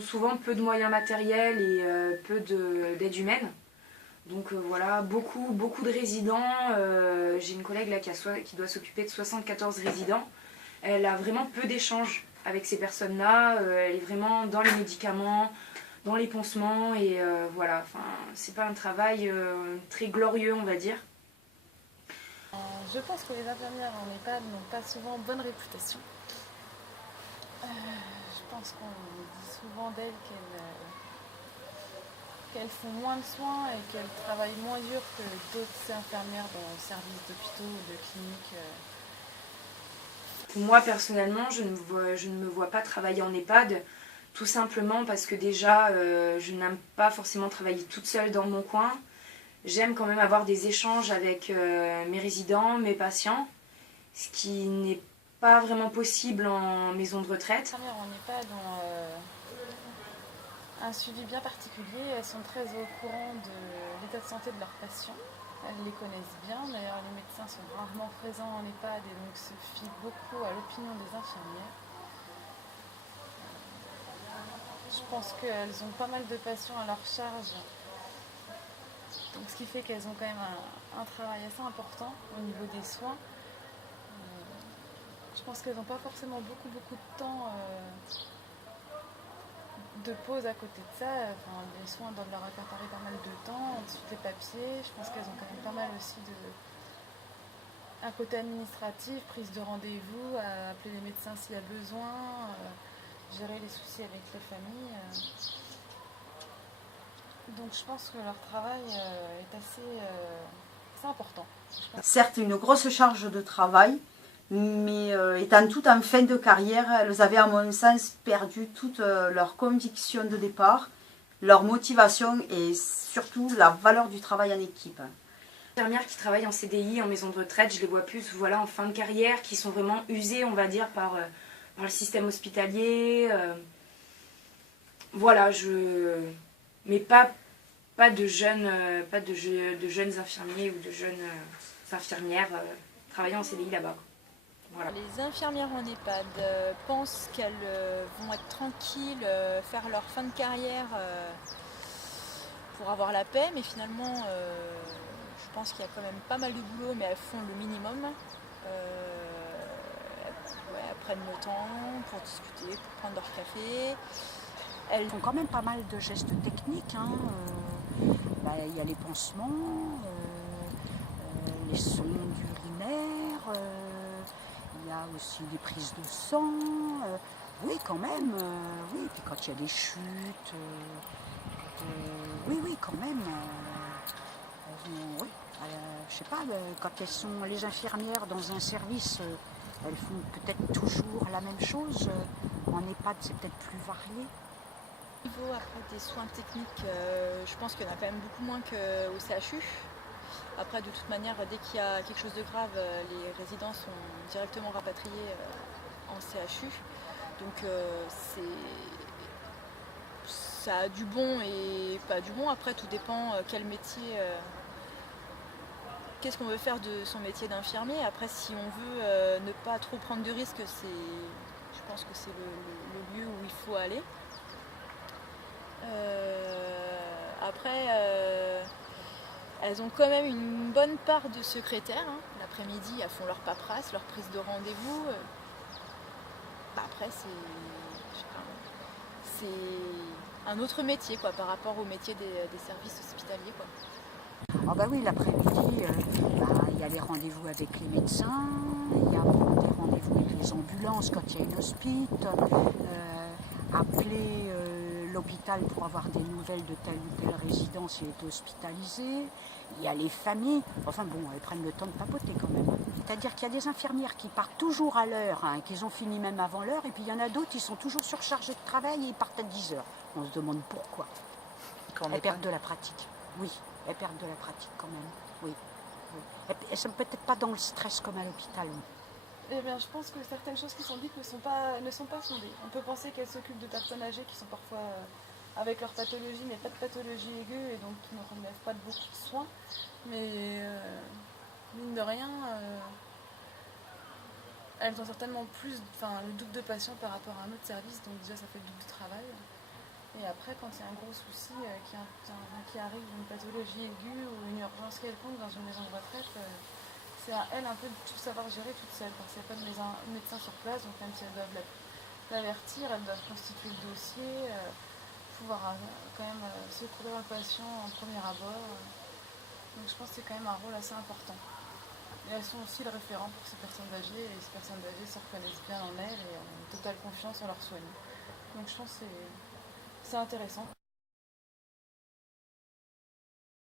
ont souvent peu de moyens matériels et peu d'aide humaine. Donc voilà, beaucoup de résidents. J'ai une collègue là qui doit s'occuper de 74 résidents. Elle a vraiment peu d'échanges avec ces personnes-là. Elle est vraiment dans les médicaments, dans les pansements. Et voilà, enfin, c'est pas un travail très glorieux, on va dire. Je pense que les infirmières en EHPAD n'ont pas souvent bonne réputation. Je pense qu'on dit souvent d'elles qu'elles font moins de soins et qu'elles travaillent moins dur que d'autres infirmières dans le service d'hôpitaux ou de cliniques. Moi personnellement, je ne me vois pas travailler en EHPAD, tout simplement parce que déjà, je n'aime pas forcément travailler toute seule dans mon coin. J'aime quand même avoir des échanges avec mes résidents, mes patients, ce qui n'est pas vraiment possible en maison de retraite. Les infirmières en EHPAD ont un suivi bien particulier. Elles sont très au courant de l'état de santé de leurs patients. Elles les connaissent bien. D'ailleurs, les médecins sont rarement présents en EHPAD et donc se fient beaucoup à l'opinion des infirmières. Je pense qu'elles ont pas mal de patients à leur charge. Donc, ce qui fait qu'elles ont quand même un travail assez important au niveau des soins. Je pense qu'elles n'ont pas forcément beaucoup de temps de pause à côté de ça. Enfin, les soins doivent leur accaparer pas mal de temps. Ensuite, les papiers. Je pense qu'elles ont quand même pas mal aussi un côté administratif, prise de rendez-vous, appeler les médecins s'il y a besoin, gérer les soucis avec les familles. Donc je pense que leur travail est assez important. Certes, une grosse charge de travail, mais étant toutes en fin de carrière, elles avaient à mon sens perdu toute leur conviction de départ, leur motivation et surtout la valeur du travail en équipe. Les infirmières qui travaillent en CDI, en maison de retraite, je les vois plus voilà, en fin de carrière, qui sont vraiment usées, on va dire, par le système hospitalier. Voilà, mais pas de jeunes infirmiers ou de jeunes infirmières travaillant en CDI là-bas. Voilà. Les infirmières en EHPAD pensent qu'elles vont être tranquilles, faire leur fin de carrière pour avoir la paix, mais finalement, je pense qu'il y a quand même pas mal de boulot, mais elles font le minimum. Elles prennent le temps pour discuter, pour prendre leur café. Elles font quand même pas mal de gestes techniques. Il y a les pansements, les sondes urinaires, il y a aussi les prises de sang. Oui, quand même. Oui, puis quand il y a des chutes, oui, quand même. Oui, je sais pas, quand elles sont les infirmières dans un service, elles font peut-être toujours la même chose. En EHPAD, c'est peut-être plus varié. Au niveau après des soins techniques, je pense qu'il y en a quand même beaucoup moins qu'au CHU. Après, de toute manière, dès qu'il y a quelque chose de grave, les résidents sont directement rapatriés en CHU. Donc ça a du bon et pas du bon. Après, tout dépend quel métier, qu'est-ce qu'on veut faire de son métier d'infirmier. Après, si on veut ne pas trop prendre de risques, je pense que c'est le lieu où il faut aller. Après, elles ont quand même une bonne part de secrétaires. L'après-midi, elles font leur paperasse, leur prise de rendez-vous. Après, c'est un autre métier quoi, par rapport au métier des services hospitaliers. Quoi. Ah bah oui, l'après-midi, il y a les rendez-vous avec les médecins, il y a des rendez-vous avec les ambulances quand il y a une hospite, appeler l'hôpital pour avoir des nouvelles de telle ou telle résidence qui est hospitalisée. Il y a les familles, enfin bon, elles prennent le temps de papoter quand même. C'est-à-dire qu'il y a des infirmières qui partent toujours à l'heure, qu'ils ont fini même avant l'heure, et puis il y en a d'autres qui sont toujours surchargées de travail et ils partent à 10 heures. On se demande pourquoi. Elles perdent de la pratique, oui, elles perdent de la pratique quand même, oui. Elles sont peut-être pas dans le stress comme à l'hôpital. Eh bien, je pense que certaines choses qui sont dites ne sont pas fondées. On peut penser qu'elles s'occupent de personnes âgées qui sont parfois avec leur pathologie, mais pas de pathologie aiguë et donc qui ne relèvent pas de beaucoup de soins. Mais mine de rien, elles ont certainement le double de patients par rapport à un autre service, donc déjà ça fait le double de travail. Et après, quand il y a un gros souci qui arrive, une pathologie aiguë ou une urgence quelconque dans une maison de retraite, c'est à elles un peu de tout savoir gérer toute seule, parce qu'il n'y a pas de médecin sur place, donc même si elles doivent l'avertir, elles doivent constituer le dossier, pouvoir quand même secourir le patient en premier abord. Donc je pense que c'est quand même un rôle assez important. Et elles sont aussi le référent pour ces personnes âgées, et ces personnes âgées se reconnaissent bien en elles et ont une totale confiance en leurs soignants. Donc je pense que c'est intéressant.